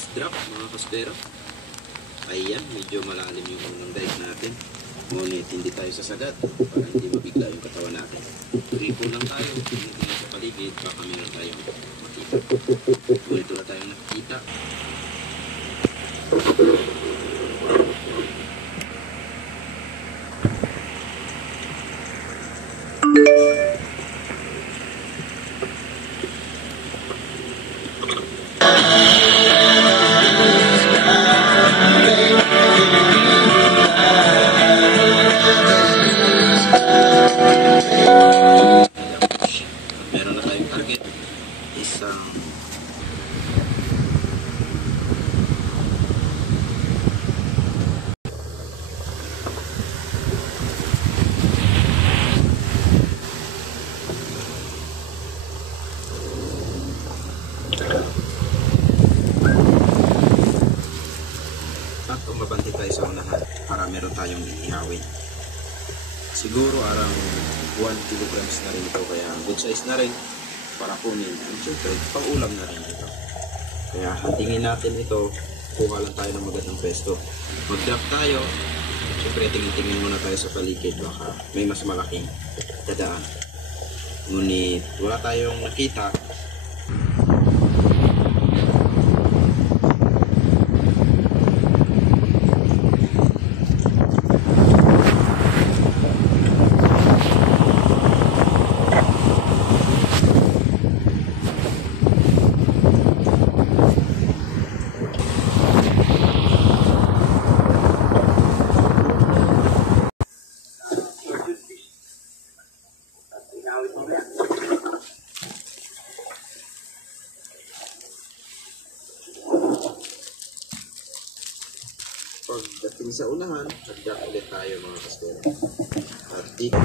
first drop mga kaspero. Ayan, medyo malalim yung unang dive natin. Ngunit hindi tayo sasagat para hindi mabigla yung katawan natin. Tripo lang tayo, tingin sa paligid, baka meron tayong makita. Ngunit wala tayong nakikita. Meron na tayong target, isang at umabante tayo sa unahan para meron tayong ihawin. Siguro arang 1 kilograms na rin ito, kaya good size na rin para kunin. And syempre, pang-ulam na rin ito. Kaya hantingin natin ito, kuha lang tayo ng magandang pwesto. Mag-drop tayo, syempre tingin-tingin muna tayo sa paligid, baka may mas malaking dadaan. Ngunit wala tayong nakita. Pagdating sa unahan, nag-drop ulit tayo mga kaspero. At dito